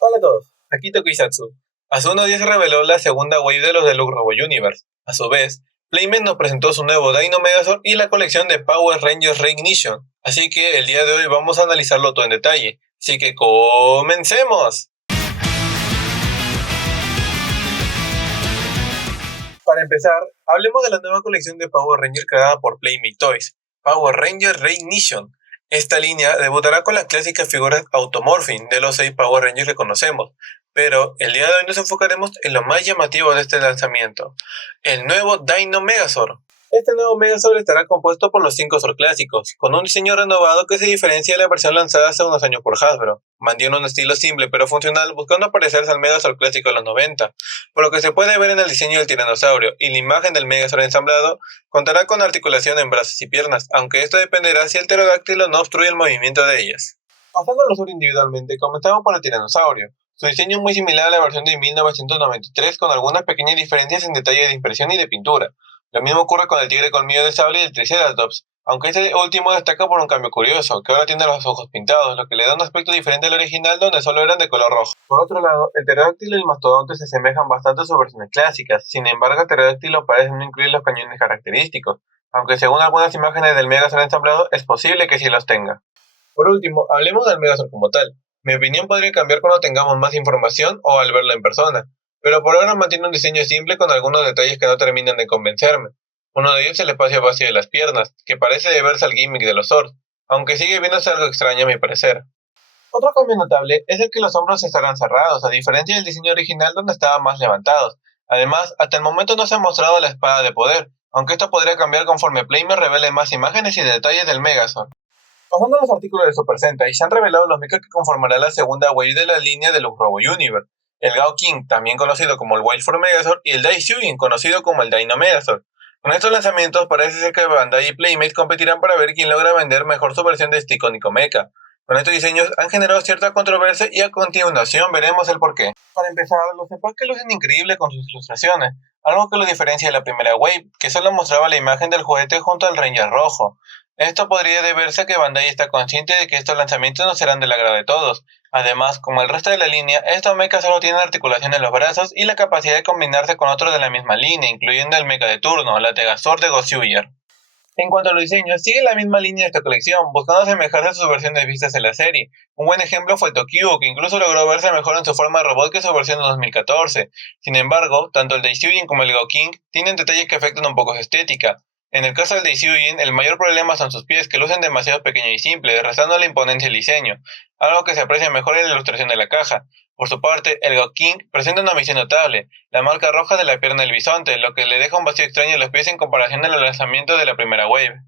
Hola a todos, aquí Tokuisatsu. Hace unos días se reveló la segunda wave de los Deluxe Robo Universe. A su vez, Playmate nos presentó su nuevo Dino Megazord y la colección de Power Rangers Reignition. Así que el día de hoy vamos a analizarlo todo en detalle. Así que comencemos. Para empezar, hablemos de la nueva colección de Power Rangers creada por Playmate Toys, Power Rangers Reignition. Esta línea debutará con las clásicas figuras Automorphing de los 6 Power Rangers que conocemos, pero el día de hoy nos enfocaremos en lo más llamativo de este lanzamiento, el nuevo Dino Megazord. Este nuevo Megazord estará compuesto por los 5 Zord clásicos, con un diseño renovado que se diferencia de la versión lanzada hace unos años por Hasbro. Mantiene un estilo simple pero funcional, buscando parecerse al Megazord clásico de los 90, por lo que se puede ver en el diseño del tiranosaurio y la imagen del Megazord ensamblado. Contará con articulación en brazos y piernas, aunque esto dependerá si el pterodáctilo no obstruye el movimiento de ellas. Pasando a los Zord individualmente, comenzamos por el tiranosaurio. Su diseño es muy similar a la versión de 1993, con algunas pequeñas diferencias en detalle de impresión y de pintura. Lo mismo ocurre con el tigre colmillo de sable y el Triceratops, aunque este último destaca por un cambio curioso, que ahora tiene los ojos pintados, lo que le da un aspecto diferente al original donde solo eran de color rojo. Por otro lado, el pterodáctilo y el mastodonte se asemejan bastante a sus versiones clásicas, sin embargo el pterodáctilo parece no incluir los cañones característicos, aunque según algunas imágenes del Megazord ensamblado es posible que sí los tenga. Por último, hablemos del Megazord como tal. Mi opinión podría cambiar cuando tengamos más información o al verlo en persona, pero por ahora mantiene un diseño simple con algunos detalles que no terminan de convencerme. Uno de ellos es el espacio vacío de las piernas, que parece deberse al gimmick de los Zords, aunque sigue viéndose algo extraño a mi parecer. Otro cambio notable es el que los hombros estarán cerrados, a diferencia del diseño original donde estaban más levantados. Además, hasta el momento no se ha mostrado la espada de poder, aunque esto podría cambiar conforme Playmate revele más imágenes y detalles del Megazord. Pasando a los artículos de Super Sentai, se han revelado los mechas que conformarán la segunda wave de la línea de los Robo Universe. El Gao King, también conocido como el Wild Force Megazord, y el Daishyujin, conocido como el Dino Megazord. Con estos lanzamientos parece ser que Bandai y Playmate competirán para ver quién logra vender mejor su versión de este icónico mecha. Con estos diseños han generado cierta controversia y a continuación veremos el porqué. Para empezar, los empaques lucen increíbles con sus ilustraciones, algo que lo diferencia de la primera wave, que solo mostraba la imagen del juguete junto al Ranger rojo. Esto podría deberse a que Bandai está consciente de que estos lanzamientos no serán del agrado de todos. Además, como el resto de la línea, estos mechas solo tienen articulación en los brazos y la capacidad de combinarse con otros de la misma línea, incluyendo el mecha de turno, la Tegazord de Goshuyer. En cuanto a los diseños, sigue la misma línea de esta colección, buscando asemejarse a sus versiones vistas en la serie. Un buen ejemplo fue Tokyo, que incluso logró verse mejor en su forma de robot que su versión de 2014. Sin embargo, tanto el Daishyujin como el Gao-King tienen detalles que afectan un poco su estética. En el caso del Daishyujin, el mayor problema son sus pies, que lucen demasiado pequeños y simples, restando la imponencia del diseño, algo que se aprecia mejor en la ilustración de la caja. Por su parte, el Gao-King presenta una misión notable, la marca roja de la pierna del bisonte, lo que le deja un vacío extraño en los pies en comparación al lanzamiento de la primera wave.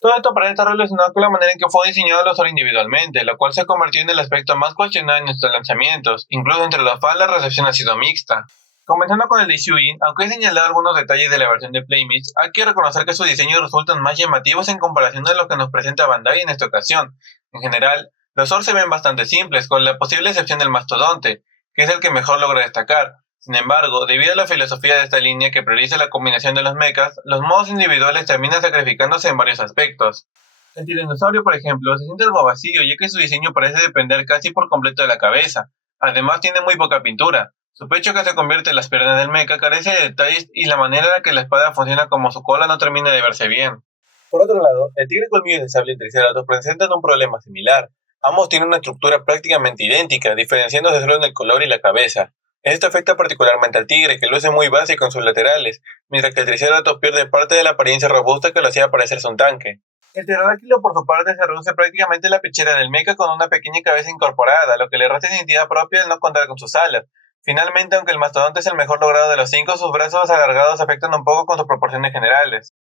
Todo esto parece estar relacionado con la manera en que fue diseñado los Zord individualmente, lo cual se convirtió en el aspecto más cuestionado en estos lanzamientos. Incluso entre los fans la recepción ha sido mixta. Comenzando con el Daishyujin, aunque he señalado algunos detalles de la versión de Playmate, hay que reconocer que sus diseños resultan más llamativos en comparación a lo que nos presenta Bandai en esta ocasión. En general, los Zord se ven bastante simples, con la posible excepción del mastodonte, que es el que mejor logra destacar. Sin embargo, debido a la filosofía de esta línea que prioriza la combinación de los mechas, los modos individuales terminan sacrificándose en varios aspectos. El tiranosaurio, por ejemplo, se siente algo vacío, ya que su diseño parece depender casi por completo de la cabeza. Además, tiene muy poca pintura. Su pecho, que se convierte en las piernas del mecha, carece de detalles y la manera en la que la espada funciona como su cola no termina de verse bien. Por otro lado, el tigre colmillo de sable y el triceratops presentan un problema similar. Ambos tienen una estructura prácticamente idéntica, diferenciándose solo en el color y la cabeza. Esto afecta particularmente al tigre, que luce muy básico en sus laterales, mientras que el triceratops pierde parte de la apariencia robusta que lo hacía parecerse un tanque. El pterodáctilo, por su parte, se reduce prácticamente a la pechera del mecha con una pequeña cabeza incorporada, lo que le resta identidad propia al no contar con sus alas. Finalmente, aunque el mastodonte es el mejor logrado de los 5, sus brazos alargados afectan un poco con sus proporciones generales.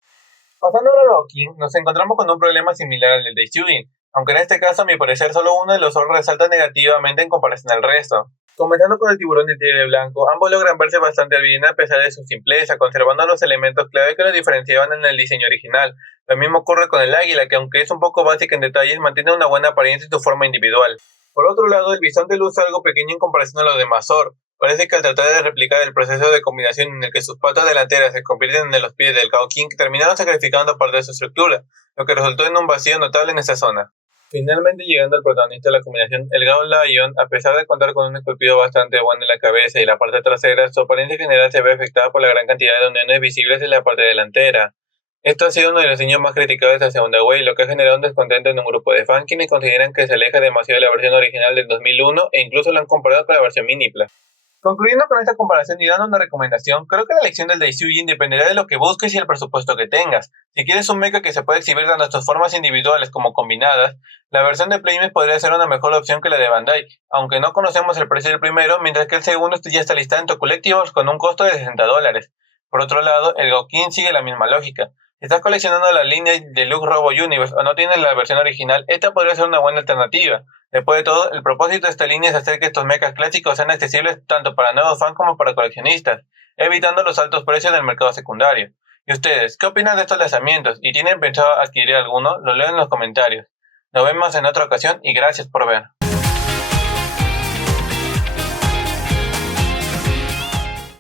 Pasando ahora a Loki, nos encontramos con un problema similar al del Daishyujin, aunque en este caso, a mi parecer, solo uno de los Zord resalta negativamente en comparación al resto. Comenzando con el tiburón y el tigre blanco, ambos logran verse bastante bien a pesar de su simpleza, conservando los elementos clave que los diferenciaban en el diseño original. Lo mismo ocurre con el águila, que aunque es un poco básica en detalles, mantiene una buena apariencia en su forma individual. Por otro lado, el bisonte luce algo pequeño en comparación a los demás Zord. Parece que al tratar de replicar el proceso de combinación en el que sus patas delanteras se convierten en los pies del Gao King, terminaron sacrificando parte de su estructura, lo que resultó en un vacío notable en esta zona. Finalmente llegando al protagonista de la combinación, el Gao Lion, a pesar de contar con un esculpido bastante bueno en la cabeza y la parte trasera, su apariencia general se ve afectada por la gran cantidad de uniones visibles en la parte delantera. Esto ha sido uno de los diseños más criticados de esta segunda wave, lo que ha generado un descontento en un grupo de fans quienes consideran que se aleja demasiado de la versión original del 2001 e incluso lo han comparado con la versión Minipla. Concluyendo con esta comparación y dando una recomendación, creo que la elección del Daisuji dependerá de lo que busques y el presupuesto que tengas. Si quieres un mecha que se puede exhibir tanto en sus formas individuales como combinadas, la versión de Playmate podría ser una mejor opción que la de Bandai, aunque no conocemos el precio del primero, mientras que el segundo ya está listado en tu Collectibles con un costo de $60. Por otro lado, el Goukin sigue la misma lógica. Si estás coleccionando la línea Deluxe Robo Universe o no tienes la versión original, esta podría ser una buena alternativa. Después de todo, el propósito de esta línea es hacer que estos mechas clásicos sean accesibles tanto para nuevos fans como para coleccionistas, evitando los altos precios del mercado secundario. ¿Y ustedes, qué opinan de estos lanzamientos? ¿Y tienen pensado adquirir alguno? Lo leo en los comentarios. Nos vemos en otra ocasión y gracias por ver.